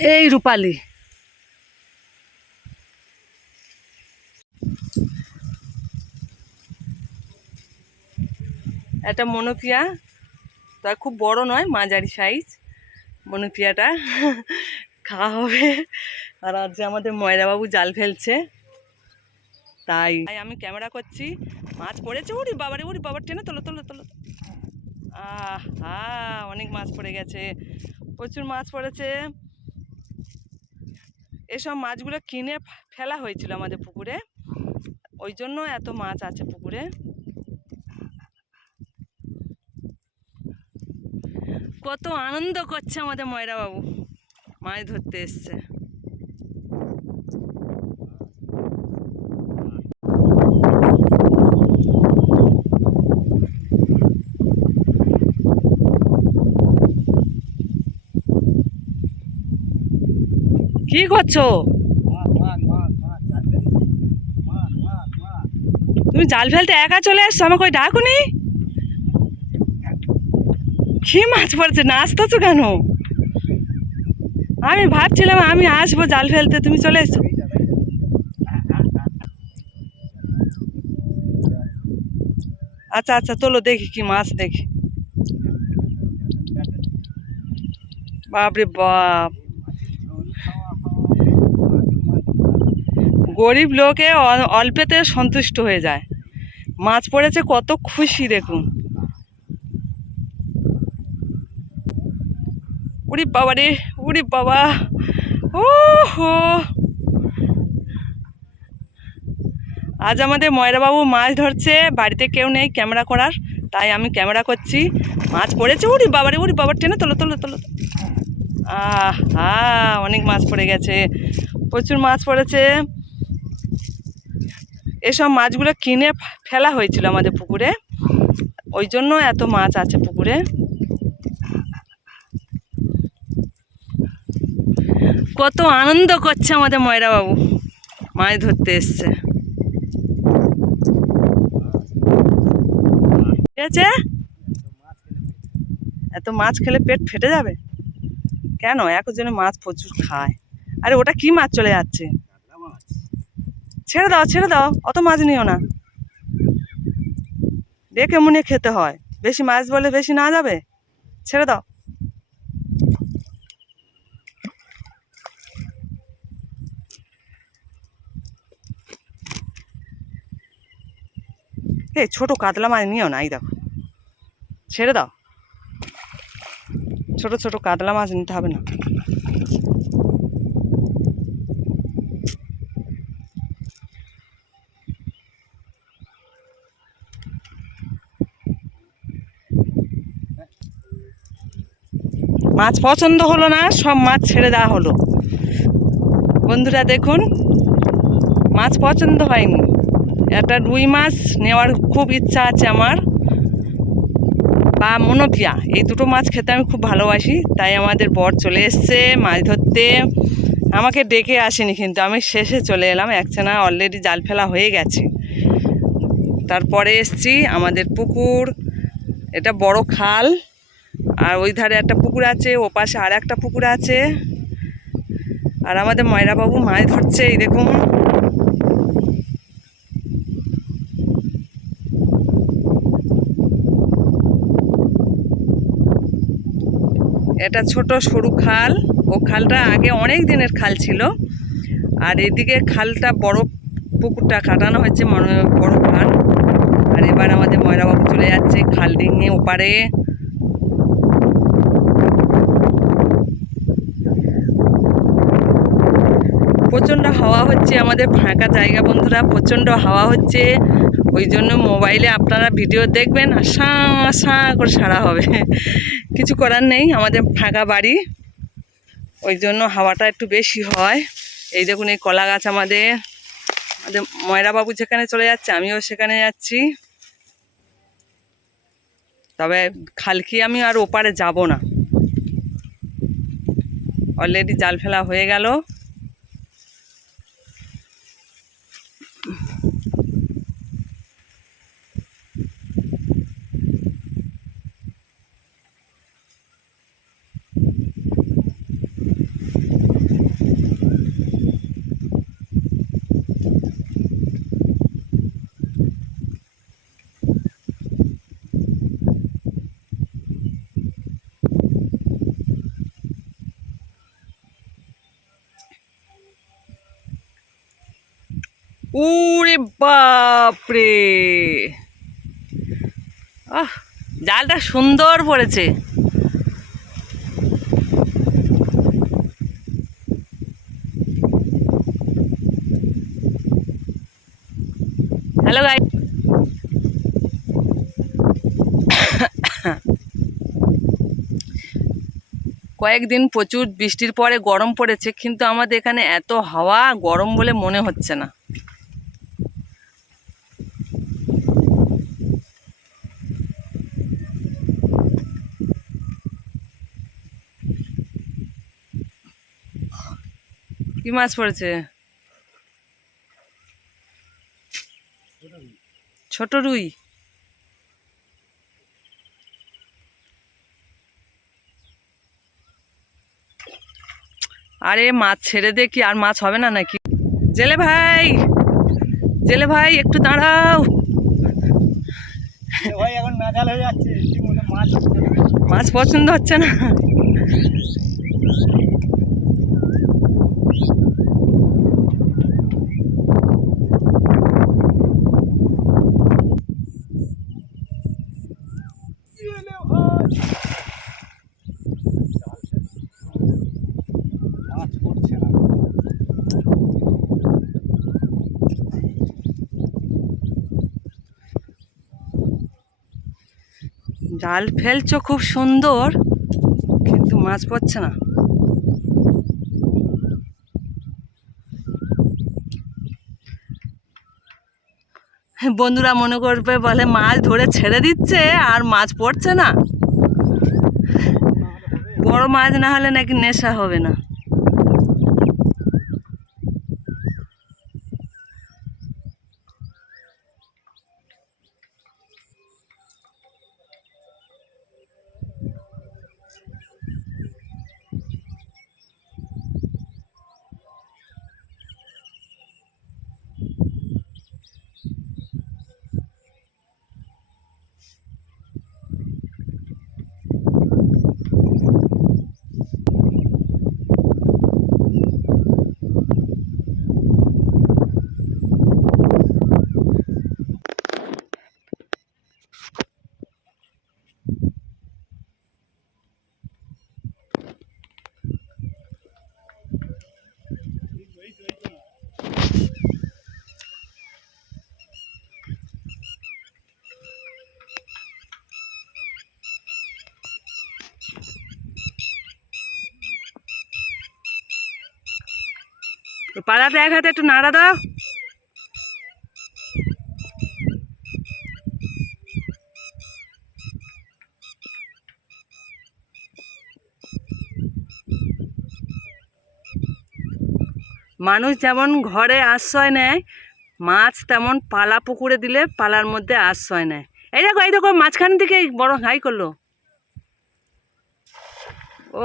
এই রূপালি একটা মনোপিয়া, তা খুব বড় নয়, মাঝারি সাইজ মনোপিয়াটা খাওয়া হবে। আর আজ আমাদের ময়রাবাবু জাল ফেলছে, তাই আমি ক্যামেরা করছি। মাছ পড়েছে, উড়ি বাবারে, উড়ি বাবার, টেনে তোলো তোলো তোলো। আহা, অনেক মাছ পড়ে গেছে, প্রচুর মাছ পড়েছে। এসব মাছগুলো কিনে ফেলা হয়েছিল আমাদের পুকুরে, ওই জন্য এত মাছ আছে পুকুরে। কত আনন্দ করছে আমাদের ময়রা বাবু, মাছ ধরতে এসছে। কি করছো? তুমি জাল ফেলতে একা চলে এসছো, আমাকে ওই ডাকুনি? কি মাছ পড়ছে, নাচতেছো কেন? আমি ভাবছিলাম আমি আসবো জাল ফেলতে, তুমি চলে এসছো। আচ্ছা আচ্ছা, তোলো দেখি কি মাছ, দেখি। বাপরে বাপ, গরিব লোকে অল্পেতে সন্তুষ্ট হয়ে যায়। মাছ পড়েছে, কত খুশি দেখুন। উড়ি বাবা রে, উড়ি বাবা, ও হো। আজ আমাদের ময়রাবাবু মাছ ধরছে, বাড়িতে কেউ নেই ক্যামেরা করার, তাই আমি ক্যামেরা করছি। মাছ পড়েছে, উড়ি বাবারে, উড়ি বাবার, টেনে তোলো তোলো তোলো। আহা, অনেক মাছ পড়ে গেছে, প্রচুর মাছ পড়েছে। এসব মাছগুলো কিনে ফেলা হয়েছিল আমাদের পুকুরে, ওই জন্য এত মাছ আছে পুকুরে। কত আনন্দ করছে আমাদের ময়রাবাবু, মাছ ধরতে এসছে। ঠিক আছে, এত মাছ খেলে পেট ফেটে যাবে কেন? একজনে মাছ প্রচুর খায়। আরে ওটা কি মাছ চলে যাচ্ছে, ছেড়ে দাও ছেড়ে দাও, অত মাছ নিও না, দেখে মনে খেতে হয়। বেশি মাছ বলে বেশি না যাবে, ছেড়ে দাও। এই ছোট কাতলা মাছ নিও না, এই দেখো, ছেড়ে দাও। ছোট ছোট কাতলা মাছ নিতে হবে না। মাছ পছন্দ হলো না, সব মাছ ছেড়ে দেওয়া হলো। বন্ধুরা দেখুন, মাছ পছন্দ হয়নি। একটা রুই মাছ নেওয়ার খুব ইচ্ছা আছে আমার, বা মনোপিয়া, এই দুটো মাছ খেতে আমি খুব ভালোবাসি। তাই আমাদের বর চলে এসছে মাছ ধরতে, আমাকে ডেকে আসেনি, কিন্তু আমি শেষে চলে এলাম, একখানা অলরেডি জাল ফেলা হয়ে গেছে। তারপরে এসছি আমাদের পুকুর, এটা বড় খাল, আর ওই ধারে একটা পুকুর আছে, ও পাশে আর একটা পুকুর আছে। আর আমাদের ময়রাবাবু মাছ ধরছে, এই দেখুন। এটা ছোট সরু খাল, ও খালটা আগে অনেক দিনের খাল ছিল, আর এদিকে খালটা বড়, পুকুরটা কাটানো হয়েছে বড় খাল। আর এবার আমাদের ময়রাবাবু চলে যাচ্ছে খাল ডিঙিয়ে ওপারে। প্রচণ্ড হাওয়া হচ্ছে, আমাদের ফাঁকা জায়গা বন্ধুরা, প্রচণ্ড হাওয়া হচ্ছে, ওই জন্য মোবাইলে আপনারা ভিডিও দেখবেন আর সাঁ সাঁ করে সারা হবে। কিছু করার নেই, আমাদের ফাঁকা বাড়ি, ওই জন্য হাওয়াটা একটু বেশি হয়। এই দেখুন, এই কলা গাছ আমাদের ময়রাবাবু যেখানে চলে যাচ্ছে আমিও সেখানে যাচ্ছি। তবে খালকি আমি আর ওপারে যাব না, অলরেডি জাল ফেলা হয়ে গেল। উরে বাপরে, আহ জালটা সুন্দর পড়েছে। হ্যালো গাই, কয়েকদিন প্রচুর বৃষ্টির পরে গরম পড়েছে, কিন্তু আমাদের এখানে এত হাওয়া, গরম বলে মনে হচ্ছে না। কি মাছ পড়েছে? ছোট রুই। আরে মাছ ছেড়ে দে, কি আর মাছ হবে না নাকি? জেলে ভাই, জেলে ভাই একটু দাঁড়াও। ভাই এখন নাজাল হয়ে যাচ্ছে, মাছ পছন্দ হচ্ছে না। মাছ পড়ছে না। জাল ফেলছো খুব সুন্দর, কিন্তু মাছ পড়ছে না। বন্ধুরা মনে করবে, বলে মাছ ধরে ছেড়ে দিচ্ছে আর মাছ পড়ছে না। বড় মাছ না হলে নাকি নেশা হবে না। পাড়াতে এক হাতে একটু নাড়া দাও। মানুষ যেমন ঘরে আশ্রয় নেয়, মাছ তেমন পালা পুকুরে দিলে পালার মধ্যে আশ্রয় নেয়। এই দেখো মাঝখান থেকে বড় হাই করলো।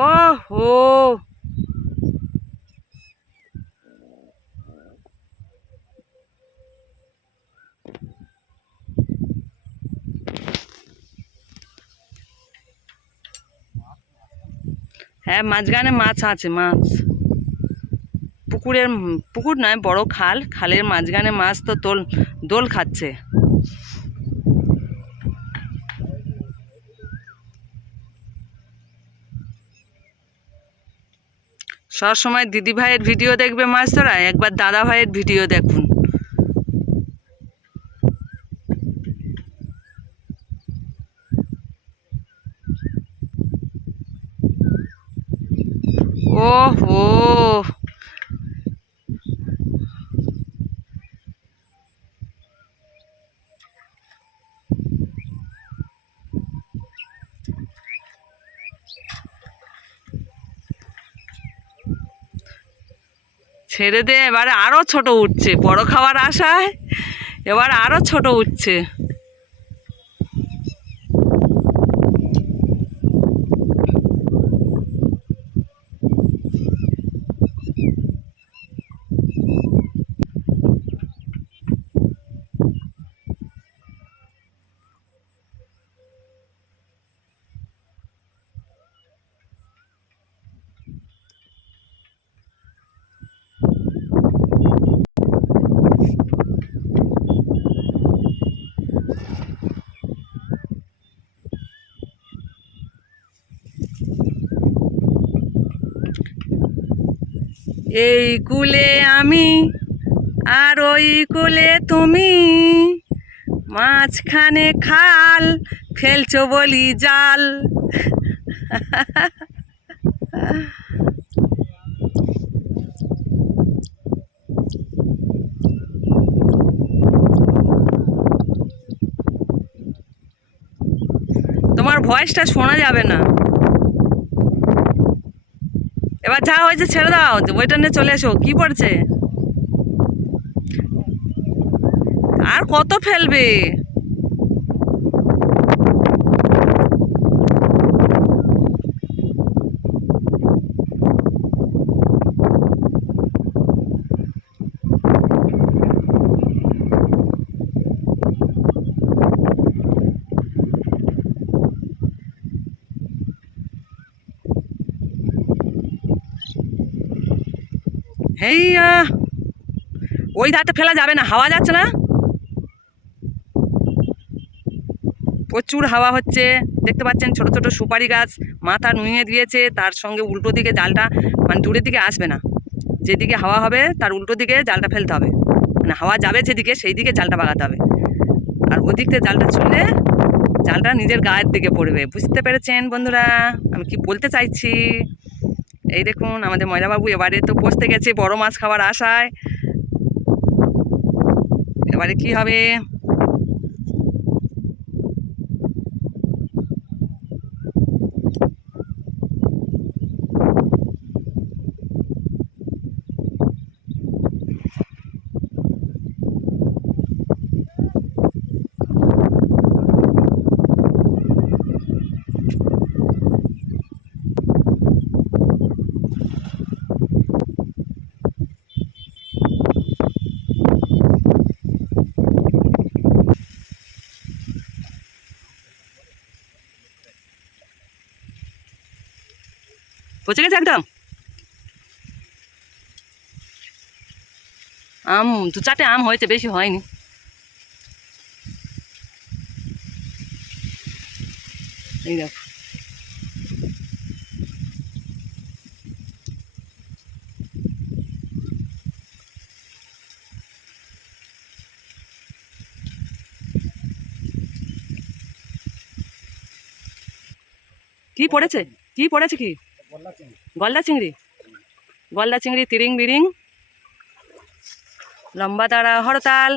ও হো, হ্যাঁ মাঝখানে মাছ আছে। মাছ পুকুরের, পুকুর নয়, বড় খাল, খালের মাঝখানে মাছ তো দোল খাচ্ছে। সব সময় দিদি ভাইয়ের ভিডিও দেখবে মাছ ধরা, একবার দাদা ভাইয়ের ভিডিও দেখুন। ও হো, ছেড়ে দে, এবারে আরো ছোট উঠছে, বড় খাওয়ার আশায় এবার আরো ছোট উঠছে। এই কুলে আমি আর ওই কুলে তুমি, মাঝখানে খাল ফেলছো বলি জাল। তোমার ভয়েসটা শোনা যাবে না। এবার যা হয়েছে ছেড়ে দাও, ওইটা নিয়ে চলে এসো। কি পড়ছে? আর কত ফেলবে? হেইয়া, ওই ধাতে ফেলা যাবে না, হাওয়া যাচ্ছে না, প্রচুর হাওয়া হচ্ছে। দেখতে পাচ্ছেন ছোট ছোট সুপারি গাছ মাথা নুয়ে দিয়েছে, তার সঙ্গে উল্টো দিকে জালটা, মানে দূরের দিকে আসবে না, যেদিকে হাওয়া হবে তার উল্টো দিকে জালটা ফেলতে হবে, মানে হাওয়া যাবে যেদিকে সেই দিকে জালটা বাগাতে হবে। আর ওই দিক থেকে জালটা ছুঁড়লে জালটা নিজের গায়ের দিকে পড়বে। বুঝতে পেরেছেন বন্ধুরা আমি কি বলতে চাইছি? এই দেখুন আমাদের ময়রাবাবু এবারে তো বসতে গেছে বড় মাছ খাওয়ার আশায়। এবারে কি হবে? পচে গেছে একদম। আম দু চারটে আম হয়েছে, বেশি হয়নি। এই দেখো, কি পড়েছে? কি পড়েছে? কি? গলদা চিংড়ি। গলদা চিংড়ি। গলদা চিংড়ি তিরিং বিরিং, লম্বা তারা হরতাল।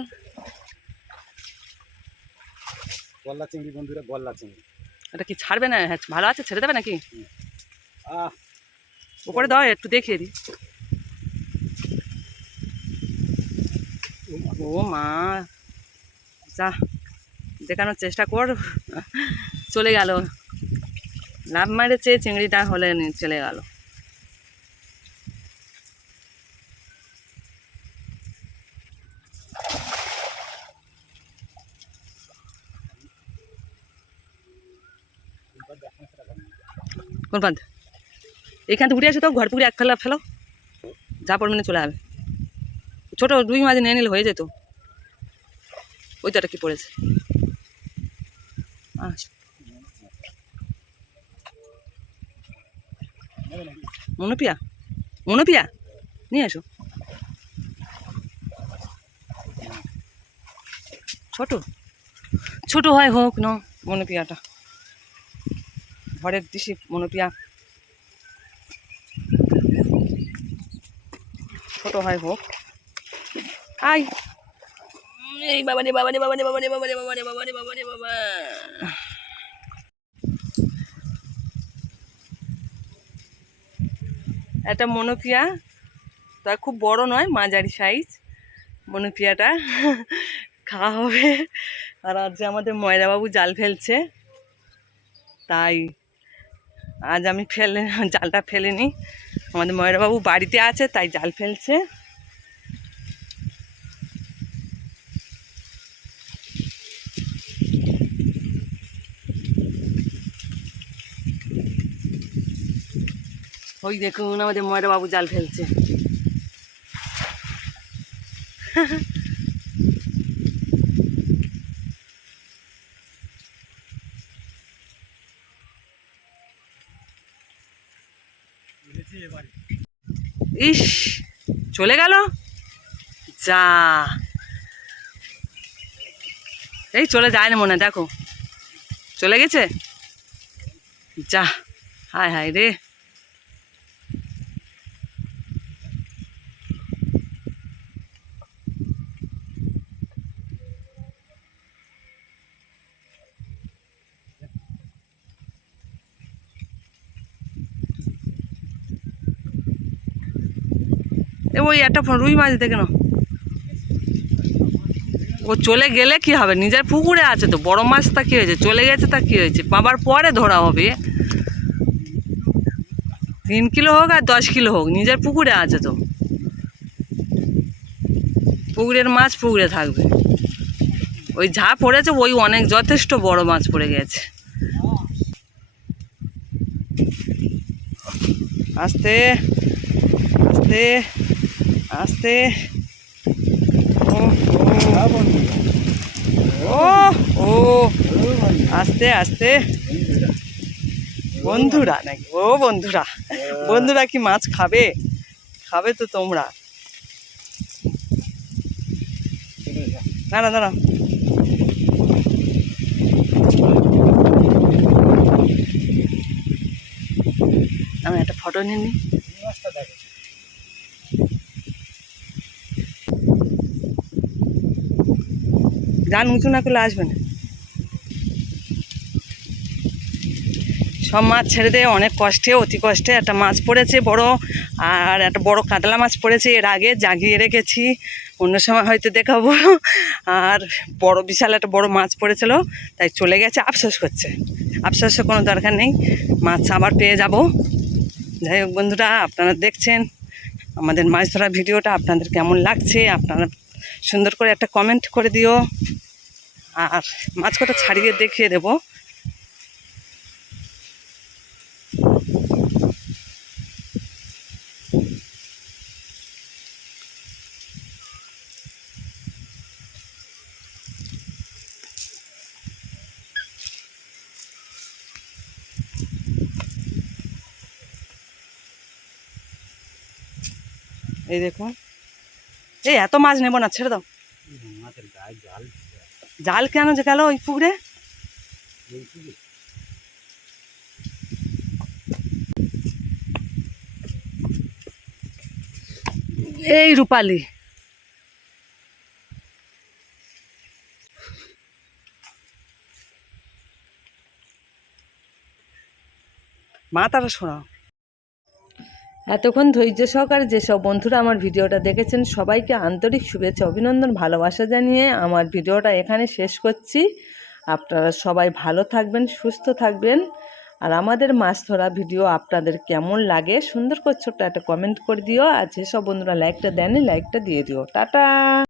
গলদা চিংড়ি বন্ধুরা, গলদা চিংড়ি। এটা কি ছাড়বে না? হ্যাঁ ভালো আছে, ছেড়ে দেবে নাকি? আহ, উপরে দাও, একটু দেখিয়ে দিই। ও মা, যা দেখানোর চেষ্টা কর। চলে গেল, লাভ মারেছে চিংড়িটা, হলে চলে গেল। কোন পান্ত? এইখান থেকে উঠে আসো তো, ঘর পুকুরে এক ফেলা ফেলো, যা পরিমাণে চলে যাবে। ছোটো রুই মাছ নিয়ে নিলে হয়ে যেত। ওই তো একটা কি পড়েছে। আচ্ছা, মনোপিয়া, মনোপিয়া নিয়ে এসো। ছোট ছোট হয় হোক না মনোপিয়াটা, ঘরের দেশি মনোপিয়া, ছোট হয় হোক। আই, এই বাবা রে বাবা রে বাবা রে বাবা রে বাবা রে বাবা রে বাবা রে বাবা রে বাবা। একটা মনোপিয়া, তা খুব বড় নয়, মাঝারি সাইজ মনোপিয়াটা খাওয়া হবে। আর আজ আমাদের ময়রাবাবু জাল ফেলছে, তাই আজ আমি জালটা ফেলিনি। আমাদের ময়রাবাবু বাড়িতে আছে তাই জাল ফেলছে। ওই দেখুন আমাদের ময়রাবাবু জাল ফেলছে। ইস, চলে গেল, যা এই চলে যায় না মনে হয়, দেখো চলে গেছে, যা হায় হায় রে। ওই একটা রুই মাছ দেখে না, ও চলে গেলে কি হবে, নিজের পুকুরে আছে তো, বড় মাছ তা কি হয়েছে, চলে গেছে তা কি হয়েছে, পাবার পরে ধরা হবে। 3 কিলো হোক আর 10 কিলো হোক, নিজের পুকুরে আছে তো, পুকুরের মাছ পুকুরে থাকবে। ওই যা পড়েছে ওই অনেক যথেষ্ট বড় মাছ পড়ে গেছে। আস্তে আস্তে আস্তে, ও ও আস্তে আস্তে। বন্ধুরা নাকি, ও বন্ধুরা, বন্ধুরা কি মাছ খাবে, খাবে তো তোমরা। দাঁড়া দাঁড়া, আমি একটা ফটো নিয়ে নিই। গান উঁচু না করলে আসবে না। সব মাছ ছেড়ে দিয়ে অনেক কষ্টে, অতি কষ্টে একটা মাছ পড়েছে বড়, আর একটা বড় কাতলা মাছ পড়েছে। এর আগে জাগিয়ে রেখেছি, অন্য সময় হয়তো দেখাবো। আর বড় বিশাল একটা বড় মাছ পড়েছিল, তাই চলে গেছে, আফসোস করছে। আফসোসের কোনো দরকার নেই, মাছ আবার পেয়ে যাব। যাই হোক বন্ধুরা, আপনারা দেখছেন আমাদের মাছ ধরা ভিডিওটা, আপনাদের কেমন লাগছে আপনারা সুন্দর করে একটা কমেন্ট করে দিও, আর মাছ কটা ছাড়িয়ে দেখিয়ে দেবো। এই দেখুন, এই এত মাছ নেবো না, ছেড়ে দাও। জাল কেন যে গেল ওই পুকুরে, এই রূপালি মাথাটা শোনাও। এতক্ষণ ধৈর্য সহকারে যেসব বন্ধুরা আমার ভিডিওটা দেখেছেন সবাইকে আন্তরিক শুভেচ্ছা, অভিনন্দন, ভালোবাসা জানিয়ে আমার ভিডিওটা এখানে শেষ করছি। আপনারা সবাই ভালো থাকবেন, সুস্থ থাকবেন, আর আমাদের মাছ ধরা ভিডিও আপনাদের কেমন লাগে সুন্দর করে ছোট্ট একটা কমেন্ট করে দিও, আর যেসব বন্ধুরা লাইকটা দেননি লাইকটা দিয়ে দিও। টাটা।